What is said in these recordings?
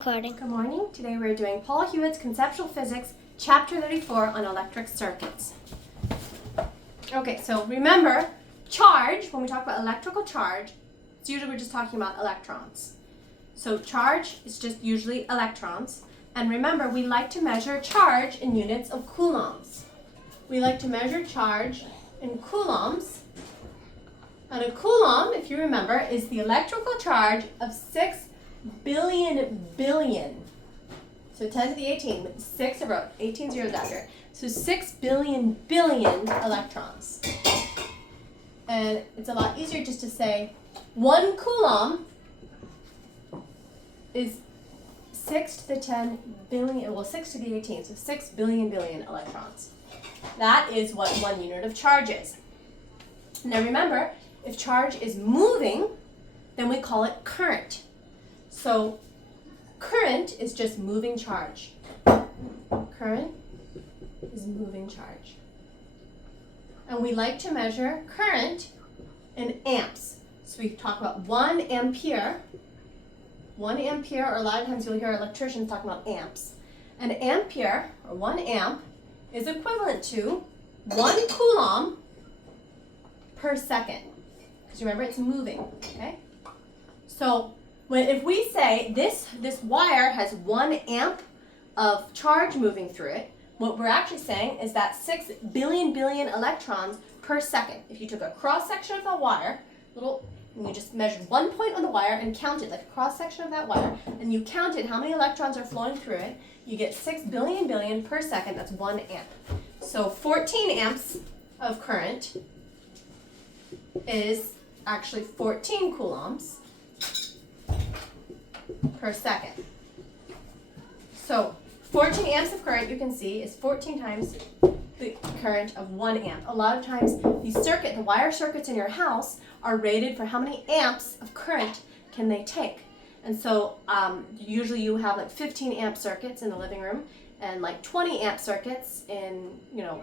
Recording. Good morning. Today we're doing Paul Hewitt's Conceptual Physics, Chapter 34 on electric circuits. Okay, so remember, charge, when we talk about electrical charge, it's usually we're just talking about electrons. So charge is just usually electrons. And remember, we like to measure charge in units of coulombs. We like to measure charge in coulombs. And a coulomb, if you remember, is the electrical charge of 6 billion. So 10 to the 18, 6 I wrote 18 zeros after. So 6 billion electrons. And it's a lot easier just to say 1 coulomb is 6 to the 10 billion, well 6 to the 18, so 6 billion electrons. That is what 1 unit of charge is. Now remember, if charge is moving, then we call it current. So current is just moving charge. Current is moving charge. And we like to measure current in amps. So we talk about 1 ampere. 1 ampere, or a lot of times you'll hear electricians talk about amps. An ampere, or 1 amp, is equivalent to 1 coulomb per second. Because remember, it's moving, okay? So if we say this wire has 1 amp of charge moving through it, what we're actually saying is that 6 billion electrons per second. If you took a cross section of the wire, and you just measured 1 point on the wire and counted like a cross section of that wire, and you counted how many electrons are flowing through it, you get 6 billion per second. That's 1 amp. So 14 amps of current is actually 14 coulombs per second. So 14 amps of current, you can see, is 14 times the current of 1 amp. A lot of times the wire circuits in your house are rated for how many amps of current can they take. And so usually you have like 15 amp circuits in the living room and like 20 amp circuits in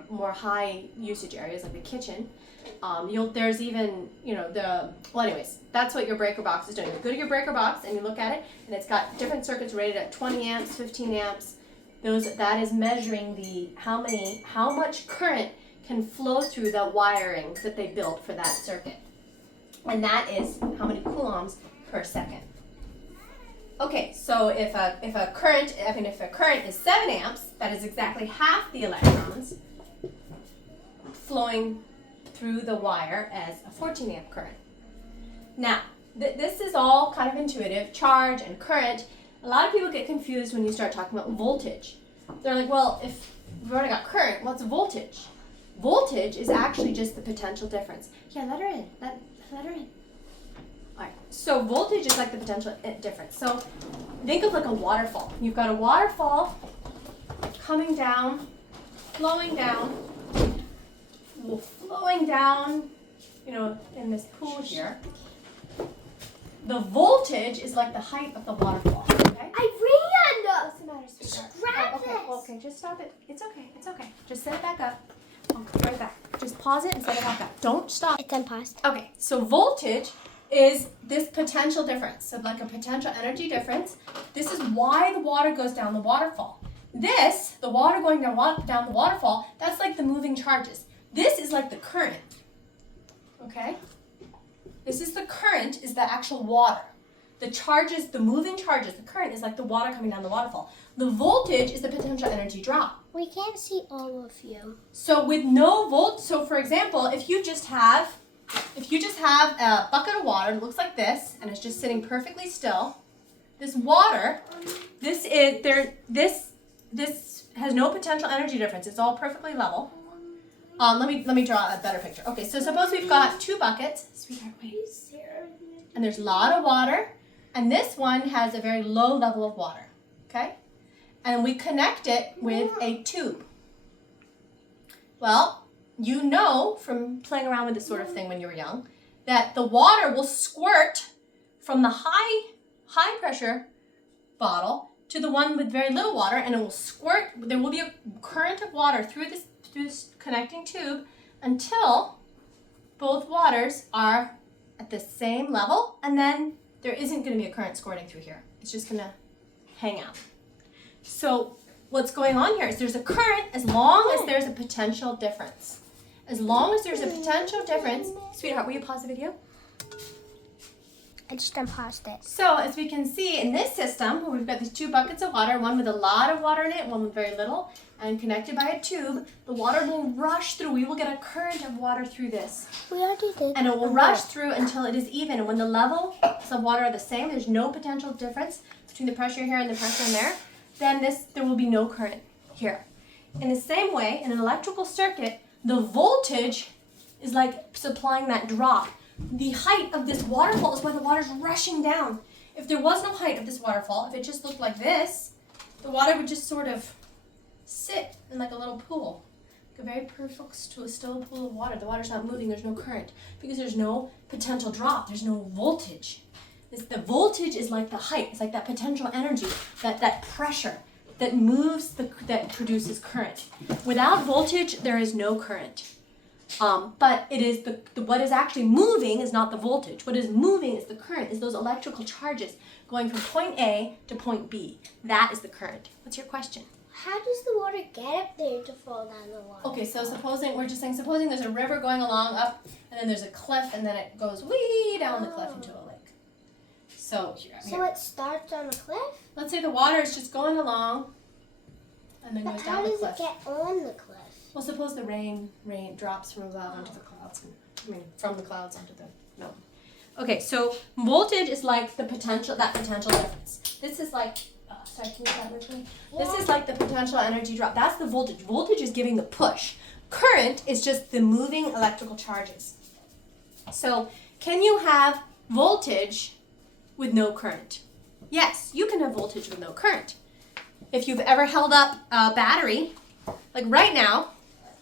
more high usage areas like the kitchen. There's even, anyways, that's what your breaker box is doing. You go to your breaker box and you look at it, and it's got different circuits rated at 20 amps, 15 amps. That is measuring how much current can flow through the wiring that they built for that circuit. And that is how many coulombs per second. Okay, so if a current is 7 amps, that is exactly half the electrons flowing through the wire as a 14 amp current. Now, this is all kind of intuitive, charge and current. A lot of people get confused when you start talking about voltage. They're like, well, if we've already got current, what's voltage? Voltage is actually just the potential difference. Yeah, let her in. Let her in. All right, so voltage is like the potential difference. So think of like a waterfall. You've got a waterfall coming down, flowing down, in this pool here. The voltage is like the height of the waterfall, okay? I ran! What's the matter, sweetheart? Grab okay, this! okay, just stop it. It's okay. Just set it back up. I'll come right back. Just pause it and set it back up. Don't stop. It's unpaused. Okay, so voltage is this potential difference, so like a potential energy difference. This is why the water goes down the waterfall. The water going down the waterfall, that's like the moving charges. This is like the current, okay? This is the current, is the actual water. The charges, the moving charges, the current is like the water coming down the waterfall. The voltage is the potential energy drop. We can't see all of you. So with no so for example, if you just have a bucket of water that looks like this, and it's just sitting perfectly still, this water, this has no potential energy difference. It's all perfectly level. Let me draw a better picture. Okay, so suppose we've got 2 buckets. Sweetheart, wait. And there's a lot of water, and this one has a very low level of water, okay? And we connect it with a tube. Well, you know from playing around with this sort of thing when you were young, that the water will squirt from the high pressure bottle to the one with very little water, and it will squirt. There will be a current of water through this connecting tube until both waters are at the same level, and then there isn't going to be a current squirting through here. It's just going to hang out. So what's going on here is there's a current as long as there's a potential difference. As long as there's a potential difference, sweetheart, will you pause the video? I just unpaused it. So as we can see in this system, where we've got these two buckets of water, one with a lot of water in it, one with very little, and connected by a tube, the water will rush through. We will get a current of water through this. We already did. And it will rush through until it is even. And when the levels of water are the same, there's no potential difference between the pressure here and the pressure in there, then there will be no current here. In the same way, in an electrical circuit, the voltage is like supplying that drop. The height of this waterfall is why the water's rushing down. If there was no height of this waterfall, if it just looked like this, the water would just sort of sit in like a little pool. Like a very perfect to a still pool of water. The water's not moving, there's no current. Because there's no potential drop, there's no voltage. The voltage is like the height, it's like that potential energy, that pressure that moves, that produces current. Without voltage, there is no current. But it is what is actually moving is not the voltage. What is moving is the current, is those electrical charges going from point A to point B. That is the current. What's your question? How does the water get up there to fall down the water? Okay, so supposing there's a river going along up, and then there's a cliff, and then it goes way down the cliff into a lake. So it starts on a cliff? Let's say the water is just going along, and then goes down the cliff. How does it get on the cliff? Well, suppose the rain drops from above onto the clouds, from the clouds onto the mountain. Okay, so voltage is like that potential difference. This is like, sorry, can you start with me? This is like the potential energy drop. That's the voltage. Voltage is giving the push. Current is just the moving electrical charges. So, can you have voltage with no current? Yes, you can have voltage with no current. If you've ever held up a battery, like right now,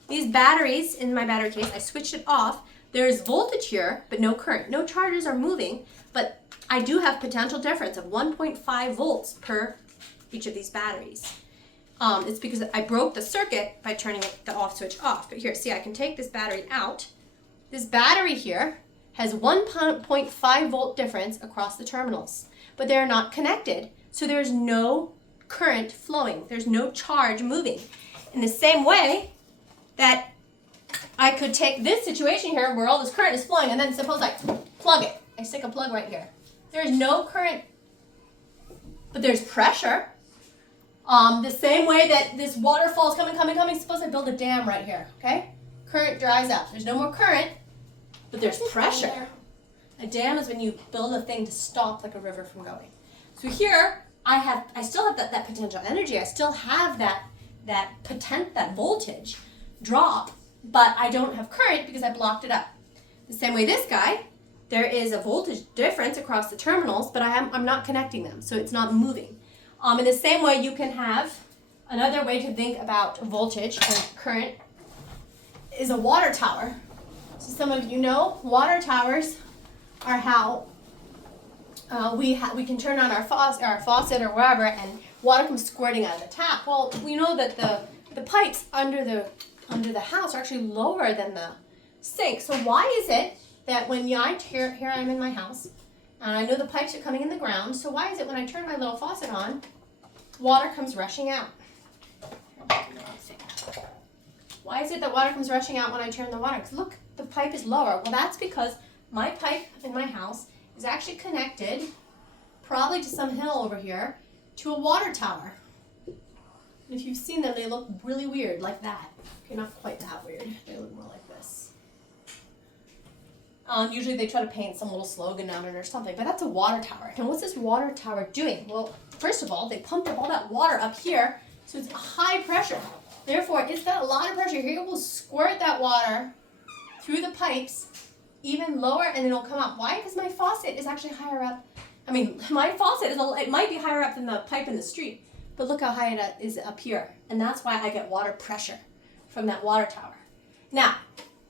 these batteries in my battery case, I switched it off. There's voltage here, but no current. No charges are moving, but I do have potential difference of 1.5 volts per each of these batteries. It's because I broke the circuit by turning the off switch off. But here, see, I can take this battery out. This battery here has 1.5 volt difference across the terminals, but they're not connected, so there's no current flowing. There's no charge moving. In the same way that I could take this situation here where all this current is flowing, and then suppose I plug it. I stick a plug right here. There is no current, but there's pressure. The same way that this waterfall is coming. Suppose I build a dam right here, okay? Current dries up. There's no more current, but there's pressure. A dam is when you build a thing to stop like a river from going. So here, I still have that potential energy. I still have that voltage drop, but I don't have current because I blocked it up. The same way this guy, there is a voltage difference across the terminals, but I'm not connecting them, so it's not moving. In the same way, you can have another way to think about voltage and current is a water tower. So some of you know water towers are how we can turn on our faucet or wherever, and water comes squirting out of the tap. Well, we know that the pipes under the house are actually lower than the sink. So why is it that when here I'm in my house, and I know the pipes are coming in the ground, so why is it when I turn my little faucet on, water comes rushing out? Why is it that water comes rushing out when I turn the water? Because look, the pipe is lower. Well, that's because my pipe in my house is actually connected, probably to some hill over here, to a water tower. And if you've seen them, they look really weird, like that. Okay, not quite that weird. They look more like this. Usually they try to paint some little slogan on it or something, but that's a water tower. Now, what's this water tower doing? Well, first of all, they pumped up all that water up here, so it's high pressure. Therefore, it's got a lot of pressure here. It will squirt that water through the pipes even lower, and it'll come up. Why? Because my faucet is actually higher up. I mean, my faucet it might be higher up than the pipe in the street, but look how high it is up here. And that's why I get water pressure from that water tower. Now,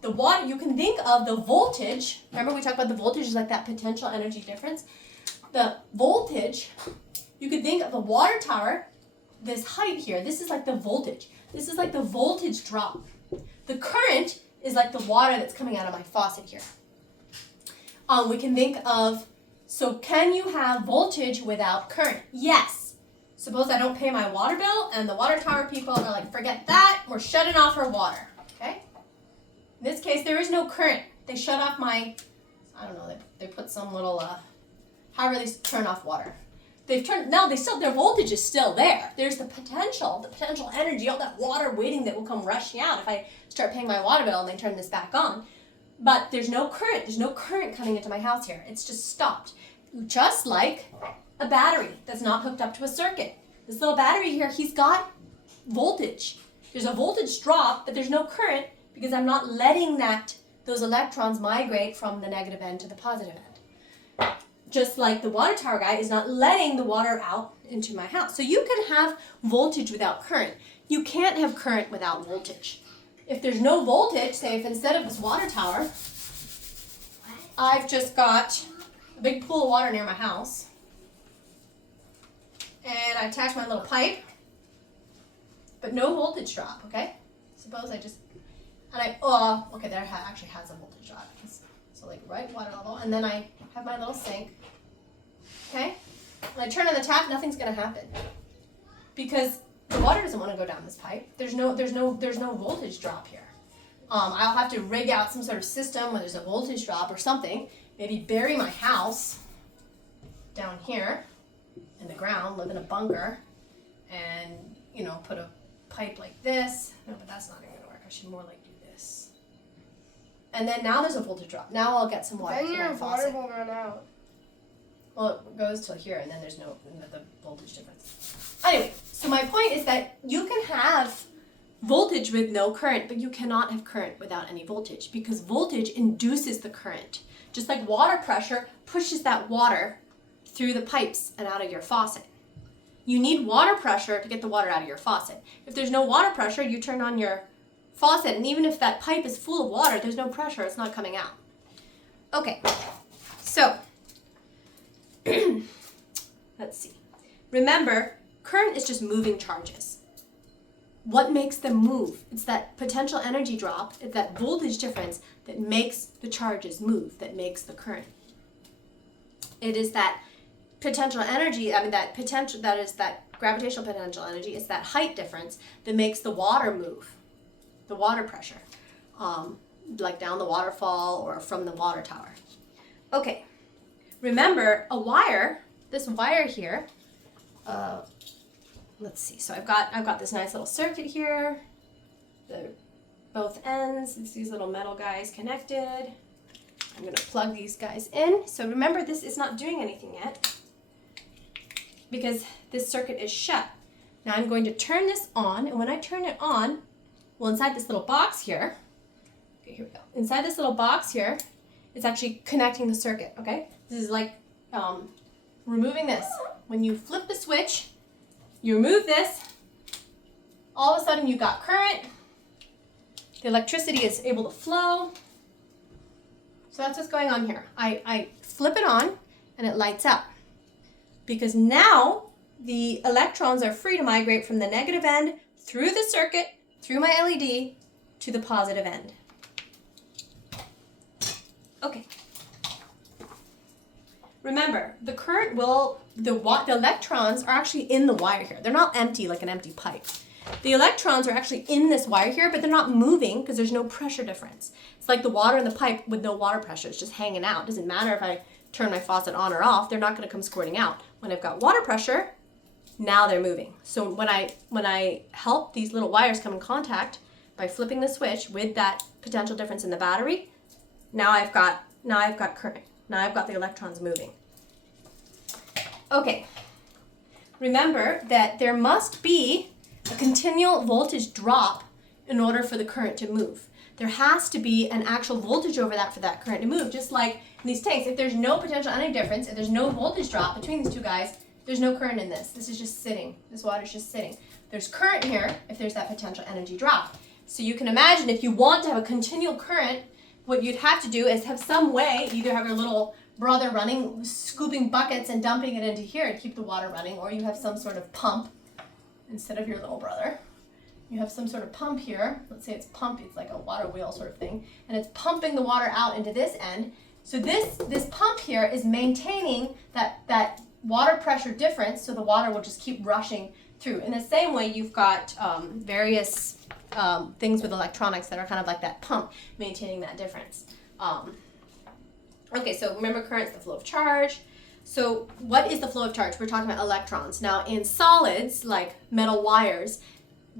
the water, you can think of the voltage. Remember we talked about the voltage is like that potential energy difference. The voltage, you could think of the water tower, this height here, this is like the voltage. This is like the voltage drop. The current is like the water that's coming out of my faucet here. We can think of, so can you have voltage without current? Yes. Suppose I don't pay my water bill and the water tower people are like, forget that, we're shutting off her water, okay? In this case, there is no current. They shut off my, I don't know, they put some little, however they turn off water. Their voltage is still there. There's the potential energy, all that water waiting that will come rushing out if I start paying my water bill and they turn this back on. But there's no current coming into my house here. It's just stopped. Just like a battery that's not hooked up to a circuit. This little battery here, he's got voltage. There's a voltage drop, but there's no current because I'm not letting those electrons migrate from the negative end to the positive end. Just like the water tower guy is not letting the water out into my house. So you can have voltage without current. You can't have current without voltage. If there's no voltage, say if instead of this water tower, I've just got a big pool of water near my house, and I attach my little pipe, but no voltage drop, okay? Suppose I just, okay, there actually has a voltage drop. So like right water level, and then I have my little sink, okay? When I turn on the tap, nothing's gonna happen because the water doesn't want to go down this pipe. There's no voltage drop here. I'll have to rig out some sort of system where there's a voltage drop or something. Maybe bury my house down here in the ground, live in a bunker, and put a pipe like this. No, but that's not even gonna work. I should more like do this. And then now there's a voltage drop. Now I'll get some water. Then your water will run out. Well, it goes till here, and then there's no the voltage difference. Anyway, so my point is that you can have voltage with no current, but you cannot have current without any voltage because voltage induces the current. Just like water pressure pushes that water through the pipes and out of your faucet. You need water pressure to get the water out of your faucet. If there's no water pressure, you turn on your faucet, and even if that pipe is full of water, there's no pressure, it's not coming out. Okay, so let's see. Remember, current is just moving charges. What makes them move? It's that potential energy drop, it's that voltage difference that makes the charges move, that makes the current. It is that potential energy, that is that gravitational potential energy, it's that height difference that makes the water move, the water pressure, like down the waterfall or from the water tower. Okay, remember this wire here, let's see, so I've got this nice little circuit here, both ends, it's these little metal guys connected. I'm going to plug these guys in. So remember, this is not doing anything yet because this circuit is shut. Now I'm going to turn this on, and when I turn it on, well, inside this little box here, okay, here we go. Inside this little box here, it's actually connecting the circuit, okay? This is like removing this. When you flip the switch, you remove this, all of a sudden you got current, the electricity is able to flow. So that's what's going on here. I flip it on and it lights up because now the electrons are free to migrate from the negative end through the circuit, through my LED, to the positive end. Okay. Remember, the electrons are actually in the wire here. They're not empty like an empty pipe. The electrons are actually in this wire here, but they're not moving because there's no pressure difference. It's like the water in the pipe with no water pressure. It's just hanging out. It doesn't matter if I turn my faucet on or off. They're not going to come squirting out. When I've got water pressure, now they're moving. So when I help these little wires come in contact by flipping the switch with that potential difference in the battery, now I've got current. Now I've got the electrons moving. Okay. Remember that there must be a continual voltage drop in order for the current to move. There has to be an actual voltage over that for that current to move. Just like in these tanks, if there's no potential energy difference, if there's no voltage drop between these two guys, there's no current in this. This is just sitting. This water's just sitting. There's current here if there's that potential energy drop. So you can imagine if you want to have a continual current, what you'd have to do is have some way, either have your little brother running, scooping buckets and dumping it into here to keep the water running, or you have some sort of pump instead of your little brother. You have some sort of pump here. Let's say it's like a water wheel sort of thing, and it's pumping the water out into this end. So this pump here is maintaining that water pressure difference, so the water will just keep rushing through. In the same way, you've got various things with electronics that are kind of like that pump, maintaining that difference. Okay, so remember current's the flow of charge. So what is the flow of charge? We're talking about electrons. Now in solids, like metal wires,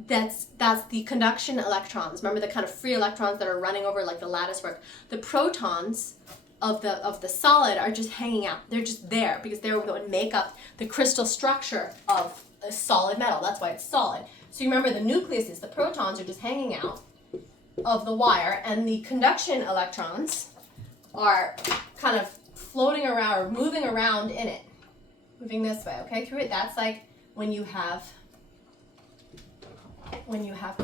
that's the conduction electrons. Remember the kind of free electrons that are running over like the lattice work. The protons of the solid are just hanging out. They're just there because they're what would make up the crystal structure of a solid metal. That's why it's solid. So you remember the nucleus is the protons are just hanging out of the wire, and the conduction electrons are kind of floating around or moving around in it, moving this way, okay, through it. That's like when you have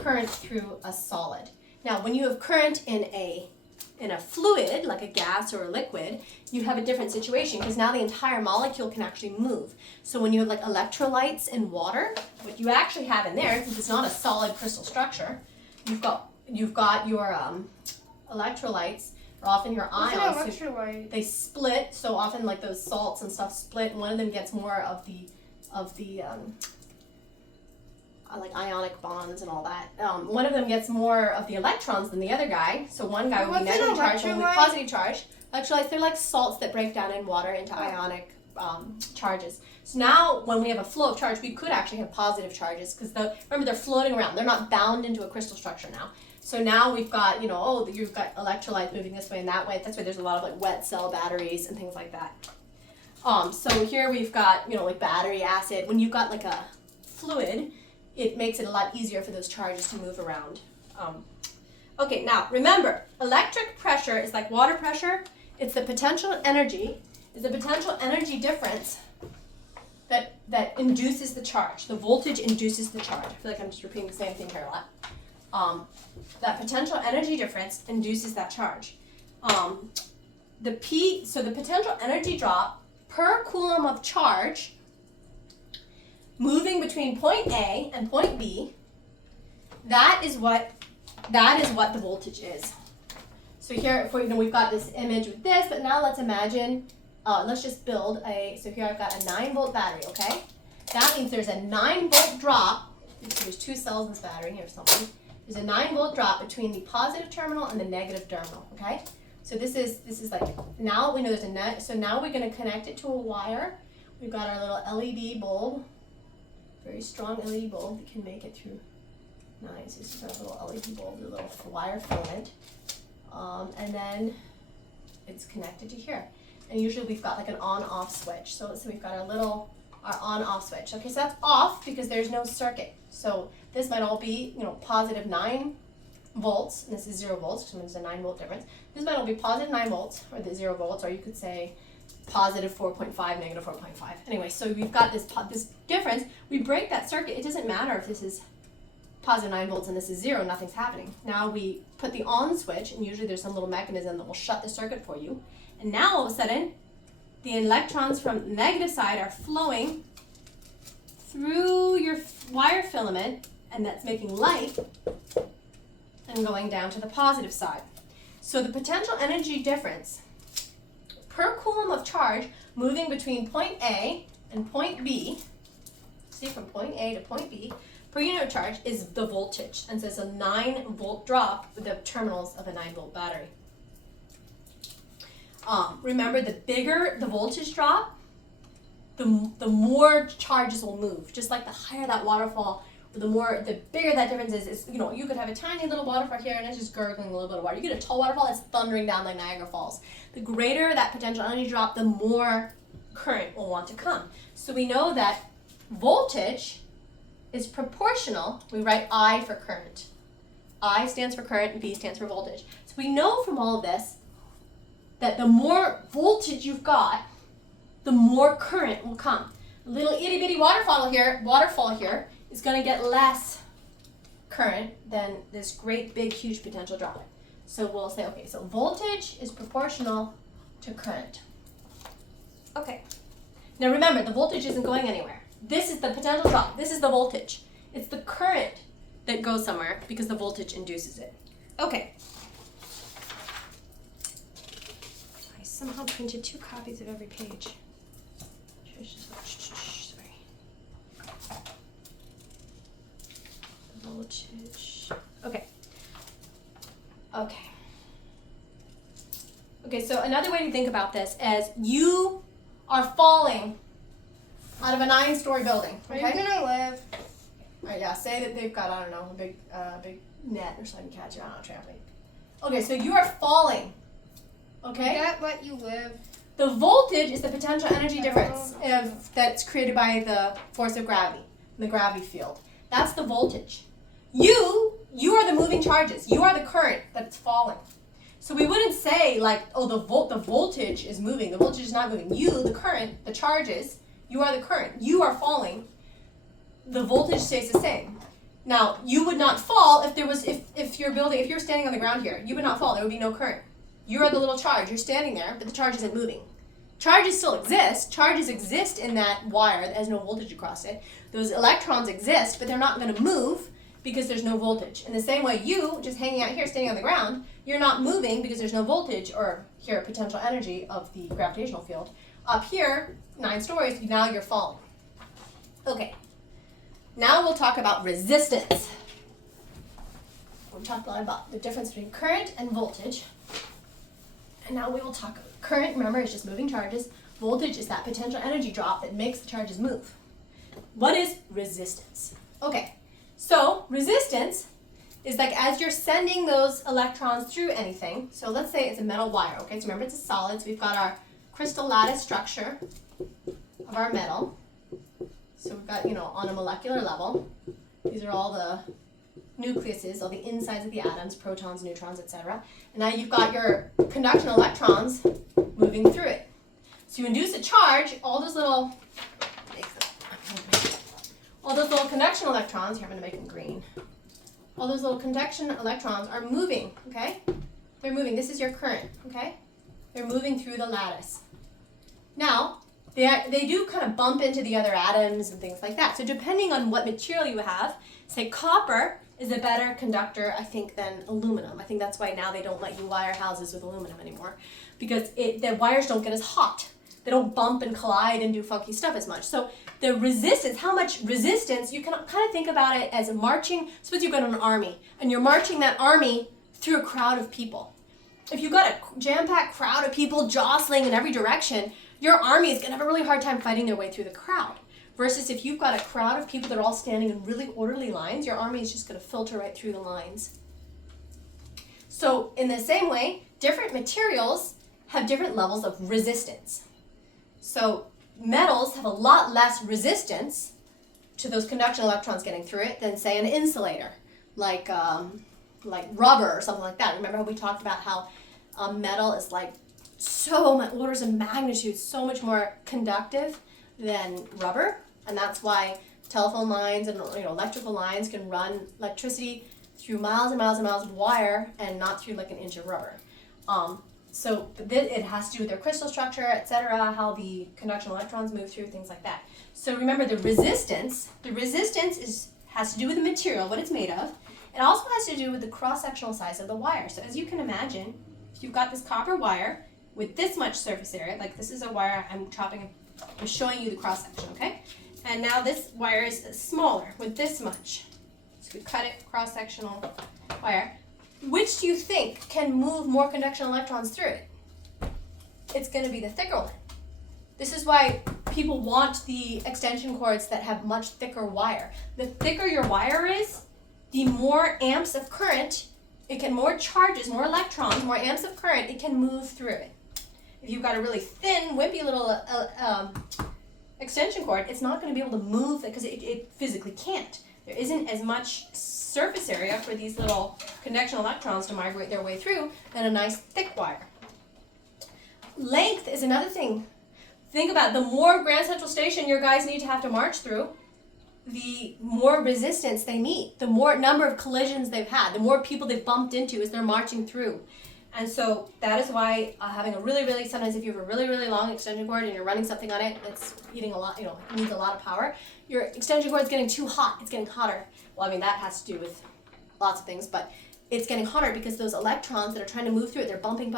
current through a solid. Now, when you have current in a fluid, like a gas or a liquid, you have a different situation because now the entire molecule can actually move. So when you have like electrolytes in water, what you actually have in there, since it's not a solid crystal structure, you've got your electrolytes, or often your ions. What's an electrolyte? They split, so often like those salts and stuff split, and one of them gets more of the like ionic bonds and all that. One of them gets more of the electrons than the other guy. So one guy will be negatively charged, one will be positive charged. Electrolytes, they're like salts that break down in water into ionic charges. So now when we have a flow of charge, we could actually have positive charges because remember they're floating around. They're not bound into a crystal structure now. So now we've got, you've got electrolytes moving this way and that way. That's why there's a lot of like wet cell batteries and things like that. So here we've got, like battery acid. When you've got like a fluid, it makes it a lot easier for those charges to move around. Okay, now remember, electric pressure is like water pressure. It's the potential energy. It's the potential energy difference that induces the charge. The voltage induces the charge. I feel like I'm just repeating the same thing here a lot. That potential energy difference induces that charge. So the potential energy drop per coulomb of charge moving between point A and point B, that is what the voltage is. So here, we've got this image with this, but now let's imagine, let's just build so here I've got a 9-volt battery, okay? That means there's a 9-volt drop. So there's 2 cells in this battery, here's something. There's a 9-volt drop between the positive terminal and the negative terminal, okay? So this is like, now we know there's a net, so now we're gonna connect it to a wire. We've got our little LED bulb, very strong LED bulb that can make it through. Nice, this is our little LED bulb, the little wire filament. And then it's connected to here. And usually we've got like an on-off switch. So we've got our on-off switch. Okay, so that's off because there's no circuit. So this might all be, positive 9 volts, and this is 0 volts, so there's a 9-volt difference. This might all be positive 9 volts, or the 0 volts, or you could say positive 4.5, negative 4.5. Anyway, so we've got this difference. We break that circuit. It doesn't matter if this is positive 9 volts and this is 0, nothing's happening. Now we put the on switch, and usually there's some little mechanism that will shut the circuit for you. And now all of a sudden, the electrons from the negative side are flowing through your wire filament, and that's making light and going down to the positive side. So the potential energy difference per coulomb of charge moving between point A and point B, see from point A to point B, per unit of charge is the voltage. And so it's a 9-volt drop with the terminals of a 9-volt battery. Remember, the bigger the voltage drop, the more charges will move. Just like the higher that waterfall, the bigger that difference is. You could have a tiny little waterfall here and it's just gurgling a little bit of water. You get a tall waterfall, it's thundering down like Niagara Falls. The greater that potential energy drop, the more current will want to come. So we know that voltage is proportional. We write I for current. I stands for current, V stands for voltage. So we know from all of this that the more voltage you've got, the more current will come. A little itty bitty waterfall here is going to get less current than this great big huge potential drop. So we'll say, okay, so voltage is proportional to current. Okay. Now remember, the voltage isn't going anywhere. This is the potential drop. This is the voltage. It's the current that goes somewhere because the voltage induces it. Okay. I somehow printed 2 copies of every page. Sorry. Voltage. Okay. Okay, so another way to think about this is you are falling out of a 9-story building. Okay? Where are you gonna live? All right, yeah, say that they've got, I don't know, a big net or something to catch you on a trampoline. Okay, so you are falling. Okay? Would that let you live? The voltage is the potential energy difference that's created by the force of gravity, the gravity field. That's the voltage. You are the moving charges. You are the current that's falling. So we wouldn't say like, oh, the voltage is moving. The voltage is not moving. You, the current, the charges, you are the current. You are falling. The voltage stays the same. Now, you would not fall if you're standing on the ground here. You would not fall. There would be no current. You are the little charge. You're standing there, but the charge isn't moving. Charges still exist. Charges exist in that wire that has no voltage across it. Those electrons exist, but they're not going to move because there's no voltage. In the same way, you, just hanging out here, standing on the ground, you're not moving because there's no voltage or here, potential energy of the gravitational field. Up here, 9 stories, now you're falling. Okay. Now we'll talk about resistance. We've talked a lot about the difference between current and voltage. And now we will talk about current, remember, is just moving charges. Voltage is that potential energy drop that makes the charges move. What is resistance? Okay, so resistance is like as you're sending those electrons through anything. So let's say it's a metal wire, okay? So remember it's a solid, so we've got our crystal lattice structure of our metal. So we've got, on a molecular level, these are all the nucleuses, all the insides of the atoms, protons, neutrons, etc. And now you've got your conduction electrons moving through it. So you induce a charge, all those little conduction electrons, here I'm going to make them green. All those little conduction electrons are moving, okay? They're moving. This is your current, okay? They're moving through the lattice. Now, they do kind of bump into the other atoms and things like that. So depending on what material you have, say copper is a better conductor, I think, than aluminum. I think that's why now they don't let you wire houses with aluminum anymore, because the wires don't get as hot. They don't bump and collide and do funky stuff as much. So the resistance, how much resistance, you can kind of think about it as marching. Suppose you've got an army, and you're marching that army through a crowd of people. If you've got a jam-packed crowd of people jostling in every direction, your army is going to have a really hard time fighting their way through the crowd. Versus if you've got a crowd of people that are all standing in really orderly lines, your army is just going to filter right through the lines. So in the same way, different materials have different levels of resistance. So metals have a lot less resistance to those conduction electrons getting through it than, say, an insulator, like rubber or something like that. Remember how we talked about how metal is like so much, orders of magnitude, so much more conductive than rubber, and that's why telephone lines and electrical lines can run electricity through miles and miles and miles of wire and not through like an inch of rubber. So it has to do with their crystal structure, etc., how the conduction electrons move through, things like that. So remember the resistance has to do with the material, what it's made of. It also has to do with the cross-sectional size of the wire. So as you can imagine, if you've got this copper wire with this much surface area, like this is a wire I'm showing you the cross-section, okay? And now this wire is smaller with this much. So we cut it, cross-sectional wire. Which do you think can move more conduction electrons through it? It's going to be the thicker one. This is why people want the extension cords that have much thicker wire. The thicker your wire is, the more amps of current, more charges, more electrons, more amps of current, it can move through it. If you've got a really thin, wimpy little extension cord, it's not going to be able to move because it physically can't. There isn't as much surface area for these little conduction electrons to migrate their way through than a nice thick wire. Length is another thing. Think about the more Grand Central Station your guys need to have to march through, the more resistance they meet, the more number of collisions they've had, the more people they've bumped into as they're marching through. And so that is why having a really, sometimes if you have a really long extension cord and you're running something on it that's eating a lot, it needs a lot of power, your extension cord is getting too hot, it's getting hotter. Well, I mean, that has to do with lots of things, but it's getting hotter because those electrons that are trying to move through it, they're bumping,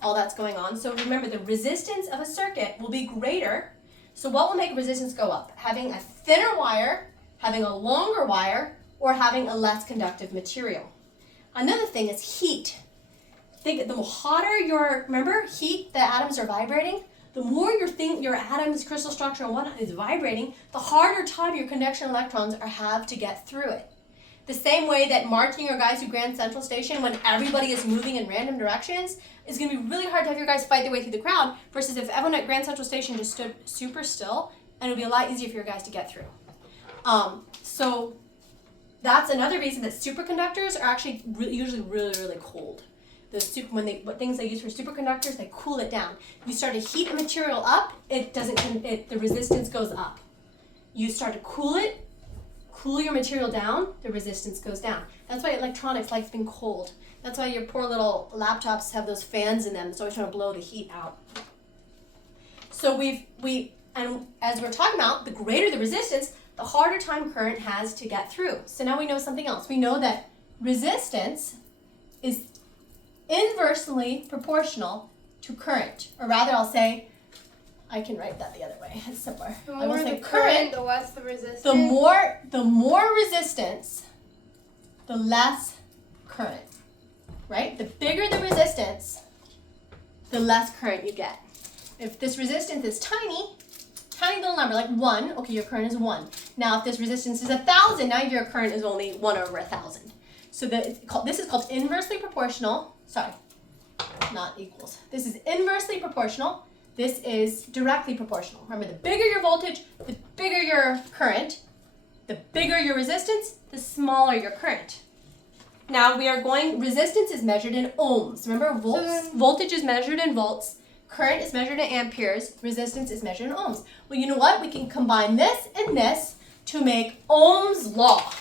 all that's going on. So remember, the resistance of a circuit will be greater So what will make resistance go up? Having a thinner wire, having a longer wire, or having a less conductive material. Another thing is heat. Think the hotter remember, heat, the atoms are vibrating. The more your atoms, crystal structure, and whatnot is vibrating, the harder time your conduction electrons have to get through it. The same way that marching your guys to Grand Central Station when everybody is moving in random directions is going to be really hard to have your guys fight their way through the crowd versus if everyone at Grand Central Station just stood super still, and it would be a lot easier for your guys to get through. So that's another reason that superconductors are actually usually really, really cold. What things they use for superconductors, they cool it down. You start to heat a material up, the resistance goes up. You start to cool your material down, the resistance goes down. That's why electronics likes being cold. That's why your poor little laptops have those fans in them. It's always trying to blow the heat out. So and as we're talking about, the greater the resistance, the harder time current has to get through. So now we know something else. We know that resistance is inversely proportional to current. Or rather, I'll say, I can write that the other way. It's simpler. The I will more say the current, the less the resistance. The more resistance, the less current. Right? The bigger the resistance, the less current you get. If this resistance is tiny little number, like 1, okay, your current is 1. Now, if this resistance is 1,000, now your current is only 1 over 1,000. So this is called inversely proportional. Sorry, not equals. This is inversely proportional. This is directly proportional. Remember, the bigger your voltage, the bigger your current. The bigger your resistance, the smaller your current. Now resistance is measured in ohms. Remember, voltage is measured in volts. Current is measured in amperes. Resistance is measured in ohms. Well, you know what? We can combine this and this to make Ohm's law.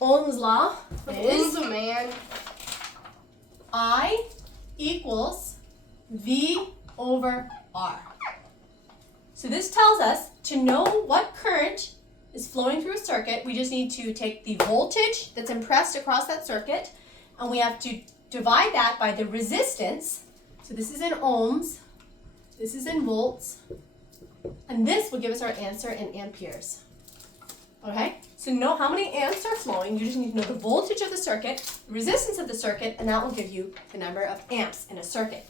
Ohm's law is I equals V over R. So this tells us to know what current is flowing through a circuit, we just need to take the voltage that's impressed across that circuit, and we have to divide that by the resistance. So this is in ohms, this is in volts, and this will give us our answer in amperes. Okay? So know how many amps are flowing. You just need to know the voltage of the circuit, the resistance of the circuit, and that will give you the number of amps in a circuit.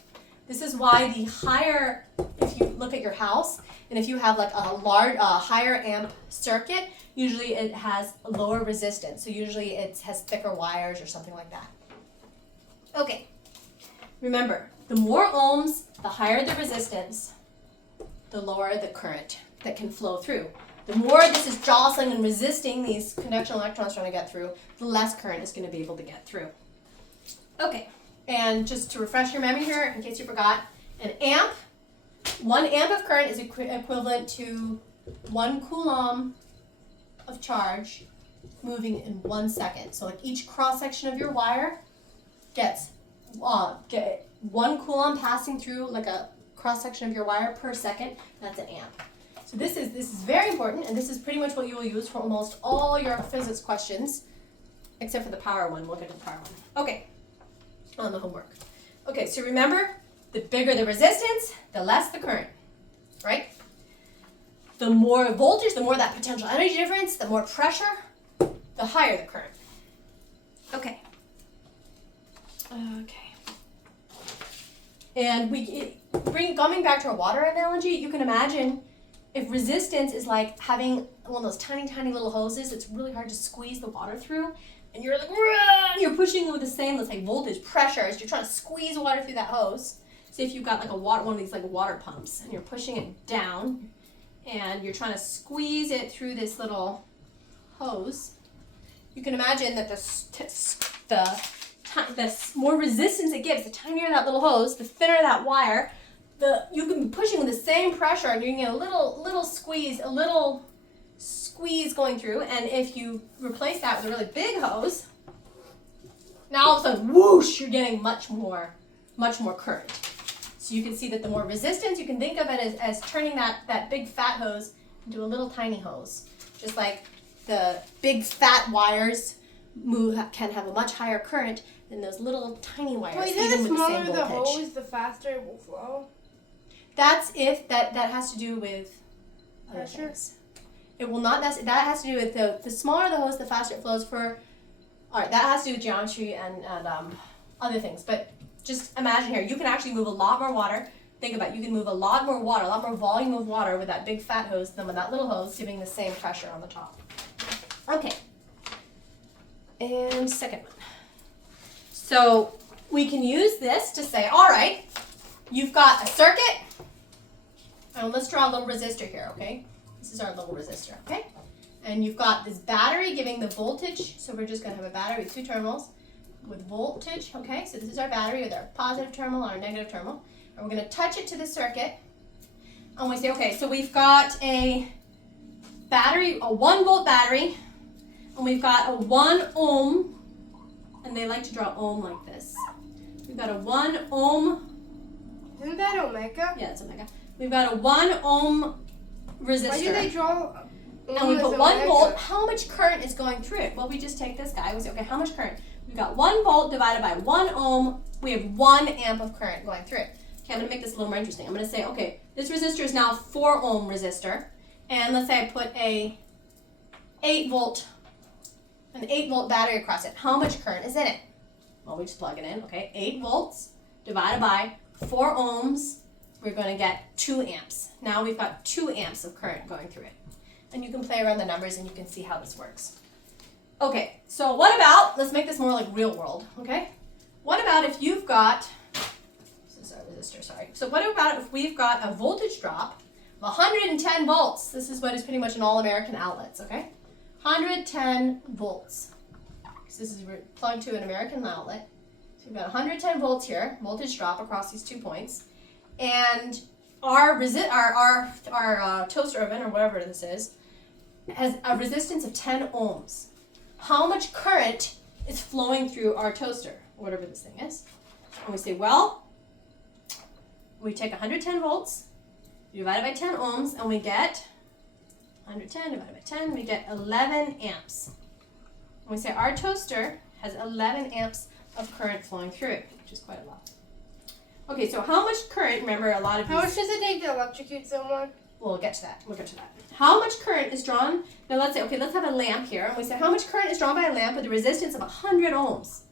This is why the higher, if you look at your house, and if you have like a higher amp circuit, usually it has a lower resistance. So usually it has thicker wires or something like that. Okay. Remember, the more ohms, the higher the resistance, the lower the current that can flow through. The more this is jostling and resisting these conduction electrons trying to get through, the less current is going to be able to get through. Okay, and just to refresh your memory here, in case you forgot, 1 amp of current is equivalent to 1 coulomb of charge moving in 1 second. So like each cross section of your wire gets 1 coulomb passing through like a cross section of your wire per second. That's an amp. So this is very important, and this is pretty much what you will use for almost all your physics questions, except for the power one. We'll get to the power one. Okay, on the homework. Okay, so remember, the bigger the resistance, the less the current, right? The more voltage, the more that potential energy difference, the more pressure, the higher the current. Okay. And coming back to our water analogy, you can imagine if resistance is like having one of those tiny, tiny little hoses, it's really hard to squeeze the water through, and you're like, you're pushing with the same, let's say, voltage, pressure, as you're trying to squeeze water through that hose. Say if you've got like one of these like water pumps, and you're pushing it down, and you're trying to squeeze it through this little hose, you can imagine that the more resistance it gives, the tinier that little hose, the thinner that wire, you can be pushing with the same pressure, and you're going to get a little squeeze going through. And if you replace that with a really big hose, now all of a sudden, whoosh, you're getting much more current. So you can see that the more resistance, you can think of it as turning that big fat hose into a little tiny hose. Just like the big fat wires can have a much higher current than those little tiny wires. Well, even the with smaller the same the voltage. hose, the faster it will flow. That's if that has to do with other Pressure? things. It will not necessarily, that has to do with the smaller the hose, the faster it flows for, all right, that has to do with geometry and other things. But just imagine here, you can actually move a lot more water. Think about it, you can move a lot more water, a lot more volume of water with that big fat hose than with that little hose giving the same pressure on the top. Okay. And second one. So we can use this to say, all right, you've got a circuit. And let's draw a little resistor here, okay? This is our little resistor, okay? And you've got this battery giving the voltage. So we're just going to have a battery with two terminals with voltage, okay? So this is our battery with our positive terminal and our negative terminal. And we're going to touch it to the circuit. And we say, okay, so we've got a battery, a 1 volt battery, and we've got a 1 ohm, and they like to draw ohm like this. We've got a 1 ohm. Isn't that omega? Yeah, it's omega. We've got a 1 ohm resistor. Why do they draw And we ohm put as 1 omega? volt. How much current is going through it? Well, we just take this guy. We say, okay, how much current? We've got 1 volt divided by 1 ohm. We have 1 amp of current going through it. Okay, I'm going to make this a little more interesting. I'm going to say, okay, this resistor is now 4 ohm resistor. And let's say I put an 8 volt battery across it. How much current is in it? Well, we just plug it in. Okay, 8 volts divided by 4 ohms. We're going to get 2 amps. Now we've got 2 amps of current going through it. And you can play around the numbers and you can see how this works. Okay, so what about, let's make this more like real world, okay? What about if you've got, this is our resistor, sorry. So what about if we've got a voltage drop of 110 volts? This is what is pretty much in all American outlets, okay? 110 volts. So this is plugged to an American outlet. So we've got 110 volts here, voltage drop across these 2 points. And our toaster oven, or whatever this is, has a resistance of 10 ohms. How much current is flowing through our toaster, whatever this thing is? And we say, well, we take 110 volts, divide it by 10 ohms, and we get 110 divided by 10, we get 11 amps. And we say our toaster has 11 amps of current flowing through it, which is quite a lot. Okay, so how much current, remember a lot of How much does it take to electrocute someone? We'll get to that. How much current is drawn? Now let's say, okay, let's have a lamp here. And we say, how much current is drawn by a lamp with a resistance of 100 ohms?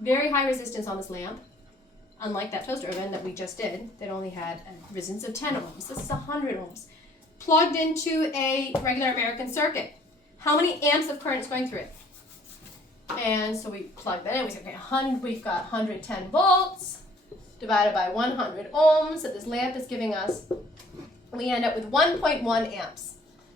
Very high resistance on this lamp. Unlike that toaster oven that we just did, that only had a resistance of 10 ohms. This is 100 ohms. Plugged into a regular American circuit. How many amps of current is going through it? And so we plug that in. We say, okay, we've got 110 volts divided by 100 ohms that this lamp is giving us. We end up with 1.1 amps.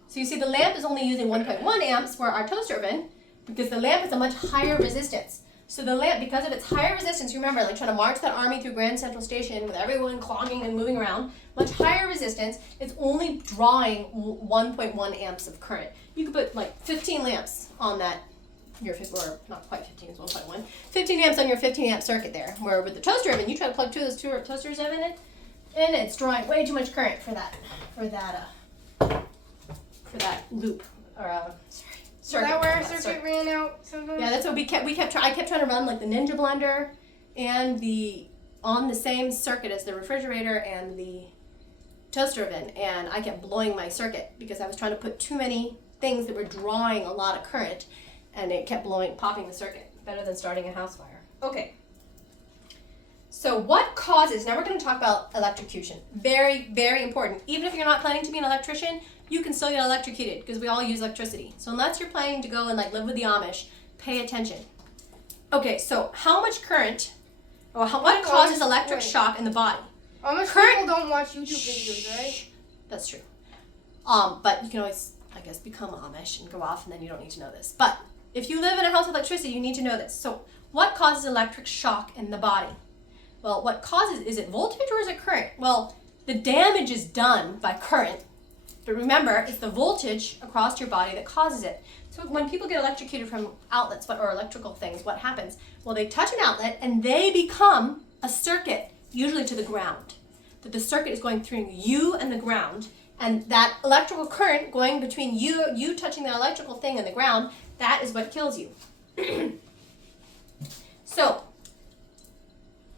So you see the lamp is only using 1.1 amps for our toaster oven because the lamp is a much higher resistance. So the lamp, because of its higher resistance, you remember like trying to march that army through Grand Central Station with everyone clogging and moving around, much higher resistance, it's only drawing 1.1 amps of current. You could put like 15 lamps on that, or not quite 15, it's 1.1. 15 amps on your 15 amp circuit there, where with the toaster oven, you try to plug 2 of those toasters in it, and it's drawing way too much current for that loop, or circuit. Is that where our circuit ran out sometimes? Yeah, that's what I kept trying to run like the Ninja blender and on the same circuit as the refrigerator and the toaster oven, and I kept blowing my circuit because I was trying to put too many things that were drawing a lot of current, and it kept popping the circuit. Better than starting a house fire. Okay. So what causes, now we're going to talk about electrocution. Very, very important. Even if you're not planning to be an electrician, you can still get electrocuted because we all use electricity. So unless you're planning to go and like live with the Amish, pay attention. Okay, so how much current, or what causes electric shock in the body? Amish people don't watch YouTube videos, right? That's true. But you can always, I guess, become Amish and go off, and then you don't need to know this. But if you live in a house with electricity, you need to know this. So what causes electric shock in the body? Well, what causes, is it voltage or is it current? Well, the damage is done by current, but remember, it's the voltage across your body that causes it. So when people get electrocuted from outlets or electrical things, what happens? Well, they touch an outlet and they become a circuit, usually to the ground. That the circuit is going through you and the ground, and that electrical current going between you touching the electrical thing and the ground, that is what kills you. So,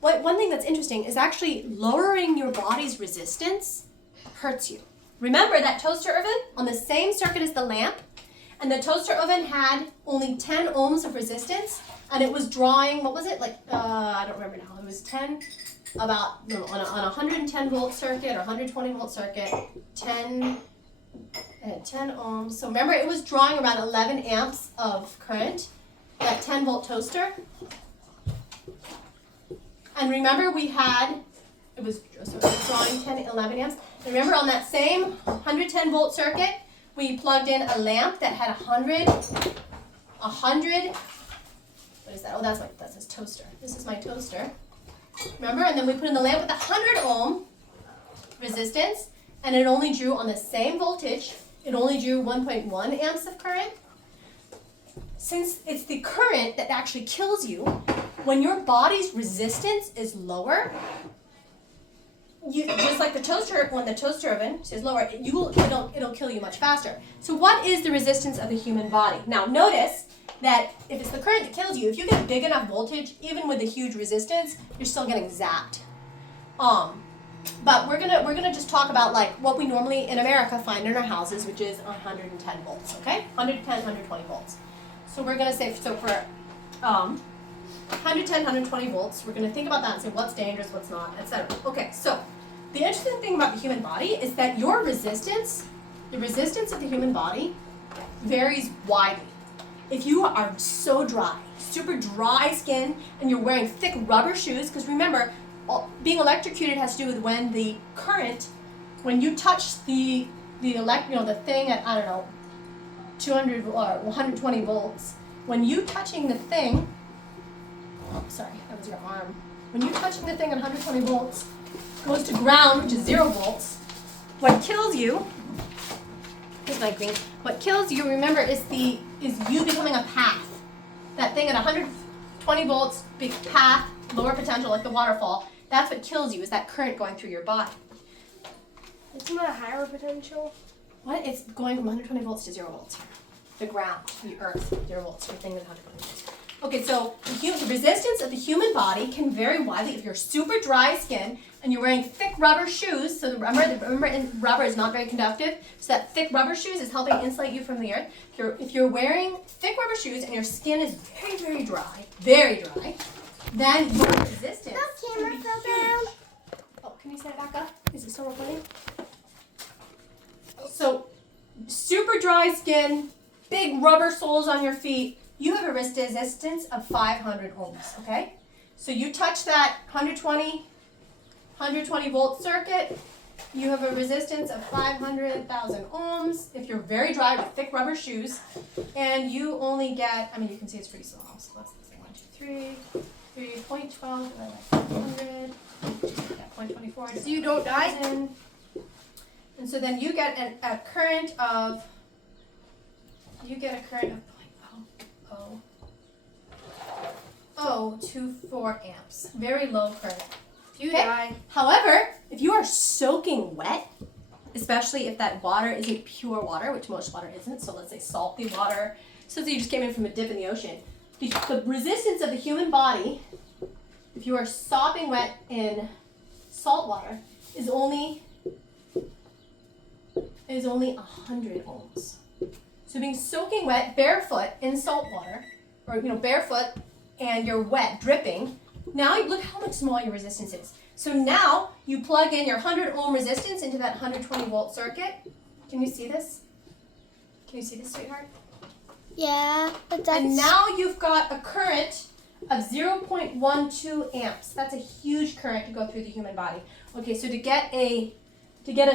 one thing that's interesting is actually lowering your body's resistance hurts you. Remember that toaster oven on the same circuit as the lamp, and the toaster oven had only 10 ohms of resistance, and it was drawing, what was it, like, I don't remember now, it was 10, about, no, on a 110 volt circuit or 120 volt circuit, 10 ohms. So remember, it was drawing around 11 amps of current, that 10 volt toaster. And remember it was drawing 11 amps. And remember on that same 110 volt circuit, we plugged in a lamp that had 100, what is that? Oh, that's his toaster. This is my toaster. Remember? And then we put in the lamp with 100 ohm resistance, and it only drew on the same voltage, it only drew 1.1 amps of current. Since it's the current that actually kills you, when your body's resistance is lower, just like the toaster, when the toaster oven is lower, it'll kill you much faster. So what is the resistance of the human body? Now notice that if it's the current that kills you, if you get big enough voltage, even with a huge resistance, you're still getting zapped. But we're gonna just talk about like what we normally in America find in our houses, which is 110 volts, okay? 110, 120 volts. So we're gonna say, so for 110, 120 volts, we're gonna think about that and say what's dangerous, what's not, etc. Okay, so the interesting thing about the human body is that your resistance, the resistance of the human body varies widely. If you are so dry, super dry skin, and you're wearing thick rubber shoes, because remember, being electrocuted has to do with when the current, when you touch the thing at, I don't know, 200 or 120 volts, when you touching the thing, oh, sorry, that was your arm. When you touching the thing at 120 volts, goes to ground, which is 0 volts, what kills you, here's my green, what kills you, remember, is you becoming a path. That thing at 120 volts, big path, lower potential, like the waterfall, that's what kills you, is that current going through your body. Isn't that a higher potential? What? It's going from 120 volts to 0 volts. The ground, the earth, 0 volts, everything is 120 volts. Okay, so the resistance of the human body can vary widely if you're super dry skin and you're wearing thick rubber shoes. So remember, rubber is not very conductive. So that thick rubber shoes is helping insulate you from the earth. If you're wearing thick rubber shoes and your skin is very, very dry, then your resistance The camera can be fell huge. down. Oh, can you set it back up? Is it still recording? So super dry skin, big rubber soles on your feet, you have a resistance of 500 ohms, okay? So you touch that 120 volt circuit, you have a resistance of 500,000 ohms if you're very dry with thick rubber shoes, and you only get, I mean, you can see it's pretty small, so let's say 1, 2, 3, 0.12 divided by 500, yeah, 0.24. So you don't die? And so then you get a current of 0.0024 amps. Very low current. You Okay? die. However, if you are soaking wet, especially if that water isn't pure water, which most water isn't, so let's say salty water, so you just came in from a dip in the ocean, the resistance of the human body, if you are sopping wet in salt water, is only 100 ohms. So being soaking wet barefoot in salt water, or barefoot, and you're wet, dripping, now look how much smaller your resistance is. So now you plug in your 100 ohm resistance into that 120 volt circuit. Can you see this? Can you see this, sweetheart? Yeah, but that's... And now you've got a current of 0.12 amps. That's a huge current to go through the human body. Okay, so to get a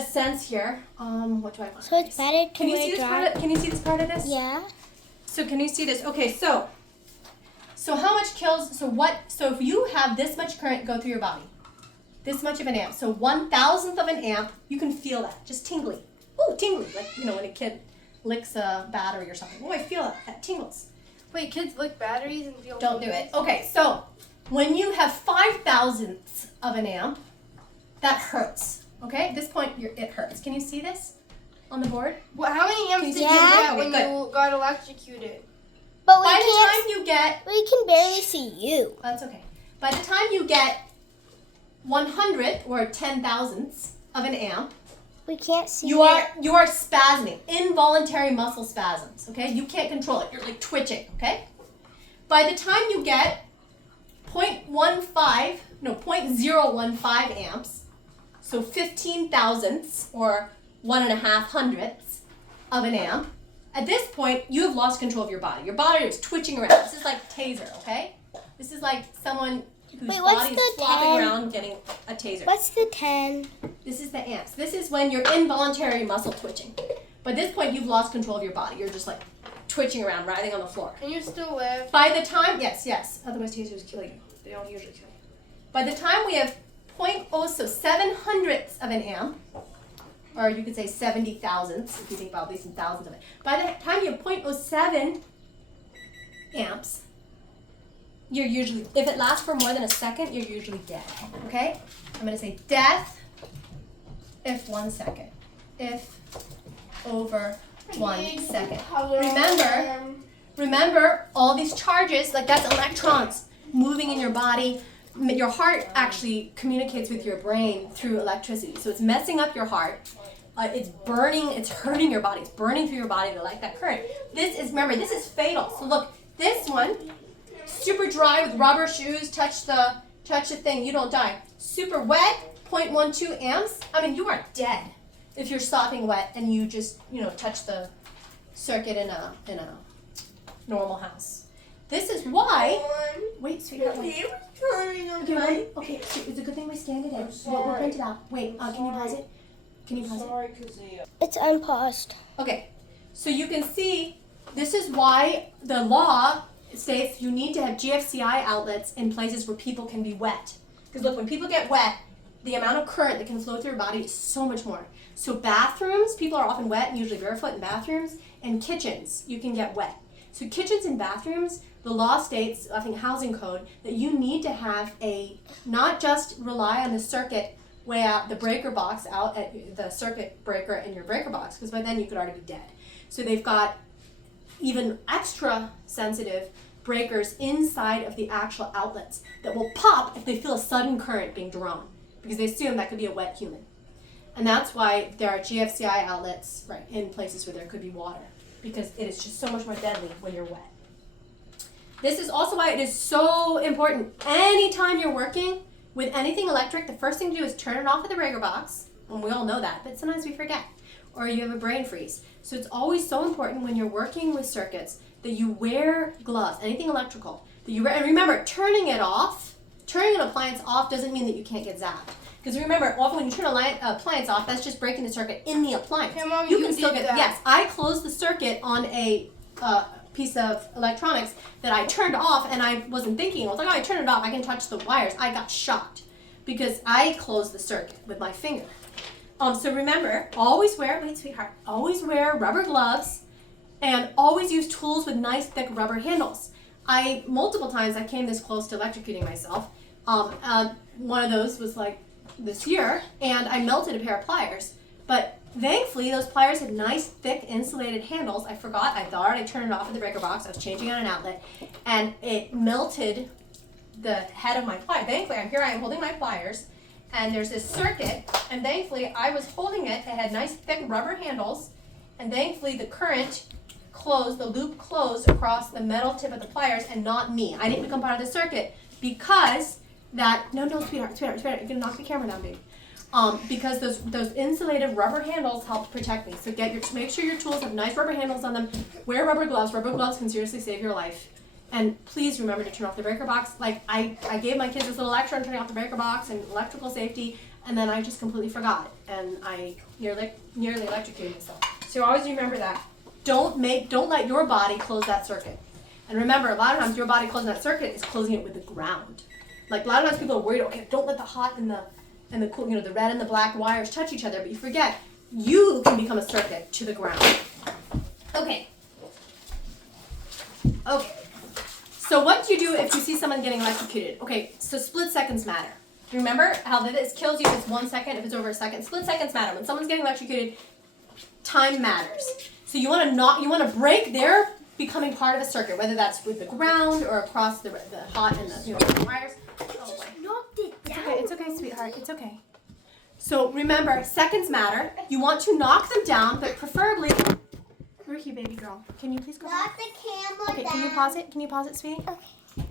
sense here, what do I want? So it's better to Can you see this part? Can you see this part of this? Yeah. So can you see this? Okay, so how much kills? So if you have this much current go through your body, this much of an amp, so 1,000th of an amp, you can feel that, just tingly. Ooh, tingly, like when a kid licks a battery or something. Oh, I feel it. That tingles. Wait, kids lick batteries and feel. Don't do it. Okay, so when you have 5,000ths of an amp, that hurts. Okay, at this point, it hurts. Can you see this on the board? Well, how many amps did you Yeah. get when you got electrocuted? But we By the can't... time you get, We can barely see you. that's okay. By the time you get 100th or 10,000ths of an amp, We can't see you are spasming, involuntary muscle spasms, okay? You can't control it. You're like twitching, okay? By the time you get 0.015 amps, so 15,000ths or 1.5 hundredths of an amp, at this point, you have lost control of your body. Your body is twitching around. This is like taser, okay? This is like someone whose Wait, what's body the is flopping 10? around getting a taser. What's the 10? This is the amps. This is when you're involuntary muscle twitching. By this point, you've lost control of your body. You're just like twitching around, writhing on the floor. And you still live. By the time, yes. Otherwise, tasers kill you. They don't usually kill you. By the time we have 7 hundredths of an amp, or you could say 70,000ths if you think about these in thousands of it. By the time you have 0.07 amps, you're usually, if it lasts for more than a second, you're usually dead. Okay? I'm going to say death if 1 second. If over 1 second. Remember all these charges, like that's electrons moving in your body. Your heart actually communicates with your brain through electricity. So it's messing up your heart. It's burning, it's hurting your body. It's burning through your body to like that current. This is fatal. So look, this one, super dry with rubber shoes, touch the thing, you don't die. Super wet, 0.12 amps. I mean, you are dead if you're sopping wet and you just, touch the circuit in a normal house. This is why. Wait, sweetheart. Wait. Okay, so it's a good thing we scanned it in. We'll print it out. Wait, can you pause it? It's unpaused. Okay, so you can see this is why the law states you need to have GFCI outlets in places where people can be wet. Because look, when people get wet, the amount of current that can flow through your body is so much more. So bathrooms, people are often wet and usually barefoot in bathrooms, and kitchens, you can get wet. So kitchens and bathrooms, the law states, I think housing code, that you need to have not just rely on the circuit way out the breaker box out at the circuit breaker in your breaker box, because by then you could already be dead. So they've got even extra sensitive breakers inside of the actual outlets that will pop if they feel a sudden current being drawn, because they assume that could be a wet human. And that's why there are GFCI outlets in places where there could be water, because it is just so much more deadly when you're wet. This is also why it is so important. Anytime you're working with anything electric, the first thing to do is turn it off at the breaker box. And we all know that, but sometimes we forget. Or you have a brain freeze. So it's always so important when you're working with circuits that you wear gloves, anything electrical. That you wear, and remember, turning an appliance off doesn't mean that you can't get zapped. Because remember, often when you turn an appliance off, that's just breaking the circuit in the appliance. Hey, Mom, you you can still did get that. Yes, I closed the circuit on a piece of electronics that I turned off, and I wasn't thinking. I was like, oh, I turned it off, I can touch the wires. I got shocked because I closed the circuit with my finger. So remember, always wear rubber gloves, and always use tools with nice thick rubber handles. Multiple times I came this close to electrocuting myself. One of those was like this year, and I melted a pair of pliers. But thankfully, those pliers had nice, thick, insulated handles. I forgot. I thought I turned it off at the breaker box. I was changing on an outlet, and it melted the head of my plier. Thankfully, I am holding my pliers, and there's this circuit, and thankfully, I was holding it. It had nice, thick rubber handles, and thankfully, the loop closed across the metal tip of the pliers, and not me. I didn't become part of the circuit because sweetheart, you're gonna knock the camera down, baby. Because those insulative rubber handles helped protect me. So make sure your tools have nice rubber handles on them. Wear rubber gloves. Rubber gloves can seriously save your life. And please remember to turn off the breaker box. Like I gave my kids this little lecture on turning off the breaker box and electrical safety, and then I just completely forgot, and I nearly electrocuted myself. So always remember that. Don't let your body close that circuit. And remember, a lot of times your body closing that circuit is closing it with the ground. Like a lot of times people are worried, okay, don't let the hot and the cool, the red and the black wires touch each other, but you forget, you can become a circuit to the ground. Okay. So what do you do if you see someone getting electrocuted? Okay, so split seconds matter. Remember how this kills you if it's 1 second, if it's over a second. Split seconds matter. When someone's getting electrocuted, time matters. So you want to break their becoming part of a circuit, whether that's with the ground or across the hot and the wires. Just knocked it It's okay, sweetheart. It's okay. So remember, seconds matter. You want to knock them down, but preferably. Where are you, baby girl? Can you please go back? Knock the camera Okay, down. can you pause it? Can you pause it, sweetie? Okay.